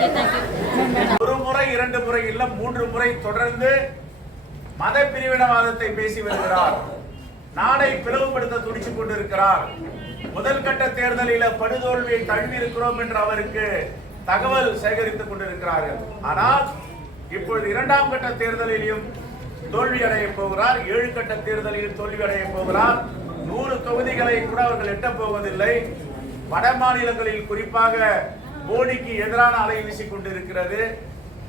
ஒரு முறை இரண்டு முறை இல்ல மூன்று முறை தொடர்ந்து மத பிரிவினவாதத்தை பேசி வருகிறார். நாடை பிளவுபடுத்த துடித்துக் கொண்டிருக்கிறார். முதல் கட்ட தேர்தலில படுதோல்வியை தழுவி இருக்கிறோம் என்று அவருக்கு தகவல் சேகரித்துக் கொண்டிருக்கிறார்கள். ஆனால் இப்பொழுது இரண்டாம் கட்ட தேர்தலிலும் தோல்வி அடைய போகிறார். ஏழு கட்ட தேர்தலில் தோல்வி அடைய போகிறார். நூறு தொகுதிகளை கூட அவர்கள் எட்டப் போவதில்லை. வட மாநிலங்களில் குறிப்பாக மோடிக்கு எதிரான அலை வீசிக் கொண்டிருக்கிறது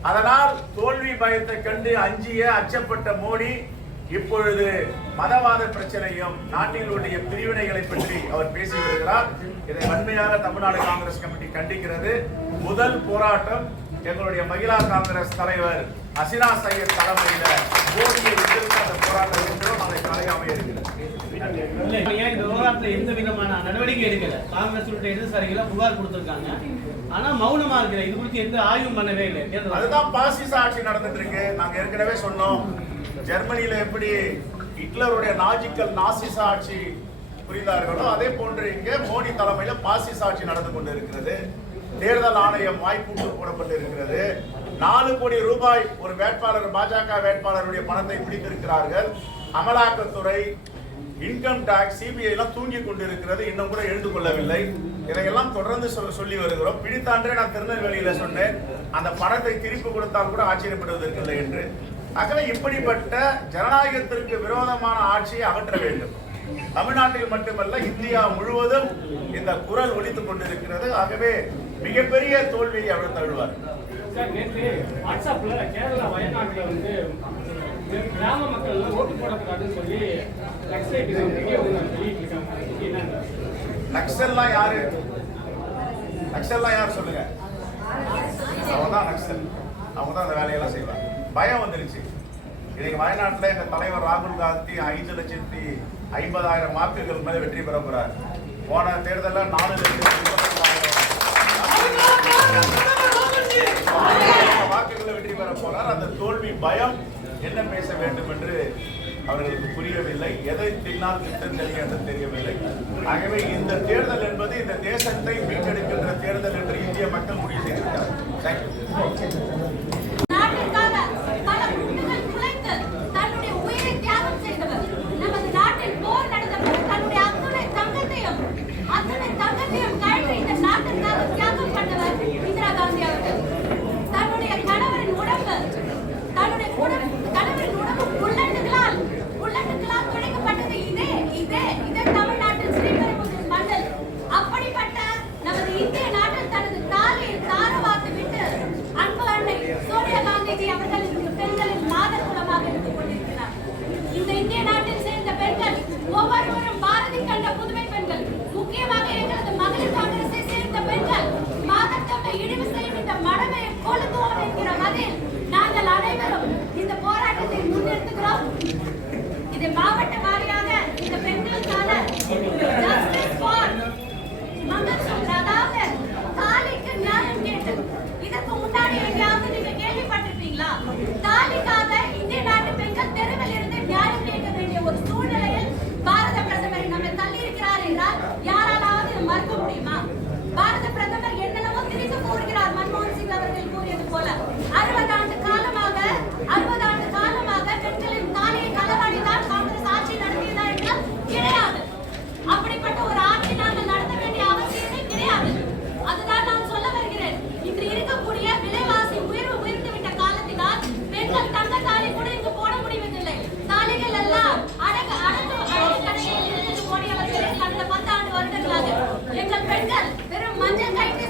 அதனால் தோல்வி பயத்தை கண்டு அஞ்சிய அச்சப்பட்ட மோடி இப்பொழுது மதவாத பிரச்சனையும் நாட்டினுடைய பிரிவினைகளை பற்றி அவர் பேசி வருகிறார். இதை வன்மையாக தமிழ்நாடு காங்கிரஸ் கமிட்டி கண்டிக்கிறது. முதல் போராட்டம் எங்களுடைய மகிழா காங்கிரஸ் தலைவர் அசினா சையத் தலைமையில மோடியை எதிர்த்து அந்த போராட்டம் என்றும் அதை தலையாமைய இருக்கிறது இல்ல, எந்த விதமான நடவடிக்கை எடுக்கல. காங்கிரஸ் உள்ளிட்ட இடதுசாரிகளை புகார் கொடுத்திருக்காங்க. ஆனா மௌனமா இருக்கிற இது குறித்து எந்த ஆய்வும் பண்ணவே இல்லை. அதுதான் பாசிச ஆட்சி நடந்துட்டு இருக்கு. நாங்க ஏற்கனவே சொன்னோம். ஜெர்மனியில எப்படி ஹிட்லருடைய நாஜிக்கல் நாசிச ஆட்சி புரிந்தார்களோ அதே போன்று இங்கே மோடி தலைமையில பாசிச ஆட்சி நடந்து கொண்டு இருக்கிறது தேர்தல் ஆணையம் வாய்ப்பூட்டு போடப்பட்டு இருக்கிறது நாலு கோடி ரூபாய் ஒரு வேட்பாளர் பாஜக வேட்பாளருடைய பணத்தை பிடித்திருக்கிறார்கள். அமலாக்கத்துறை இன்கம் டாக்ஸ் சிபிஐ எல்லாம் தூங்கி கொண்டிருக்கிறது. இன்னும் கூட எழுந்து கொள்ளவில்லை இதையெல்லாம் தொடர்ந்து சொல்லி வருகிறோம். பிடித்தான்றே நான் திருநெல்வேலியில சொன்னேன். அந்த பணத்தை திருப்பி கொடுத்தால் கூட ஆச்சரியப்படுவதற்கில்லை என்று. ஆகவே இப்படிப்பட்ட ஜனநாயகத்திற்கு விரோதமான ஆட்சியை அகற்ற வேண்டும். தமிழ்நாட்டில் மட்டுமல்ல இந்தியா முழுவதும் இந்த குரல் ஒழித்துக் கொண்டிருக்கிறது. ஆகவே மிகப்பெரிய தோல்வியை அவர் தழுவார். வாட்ஸ்அப்ல கேரளா வயநாட்டுல வந்து கிராம மக்கள் ஓட்டு போடக்கூடாதுன்னு சொல்லி நக்சல்லாம் யாரு? நக்சல்லாம் யார் சொல்லுங்க. அவங்க தான் நக்சல். அவங்க தான் அந்த வேலையெல்லாம் செய்வாங்க பயம் வந்துருச்சு. இன்னைக்கு வயநாட்டுல எங்க தலைவர் ராகுல் காந்தி ஐந்து லட்சத்தி ஐம்பதாயிரம் வாக்குகள் மேல வெற்றி பெற போறார். போன தேர்தலில் நாலு லட்சத்தி பயம் என்ன பேச வேண்டும் என்று அவர்களுக்கு புரியவில்லை. எதை தின்னால் திட்டம் தெரிய என்று தெரியவில்லை. ஆகவே இந்த தேர்தல் என்பது இந்த தேசத்தை மீட்டெடுக்கின்ற தேர்தல் என்று இந்திய மக்கள் முடிவு செய்திருக்கிறார் 文件盖章。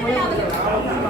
Obrigada.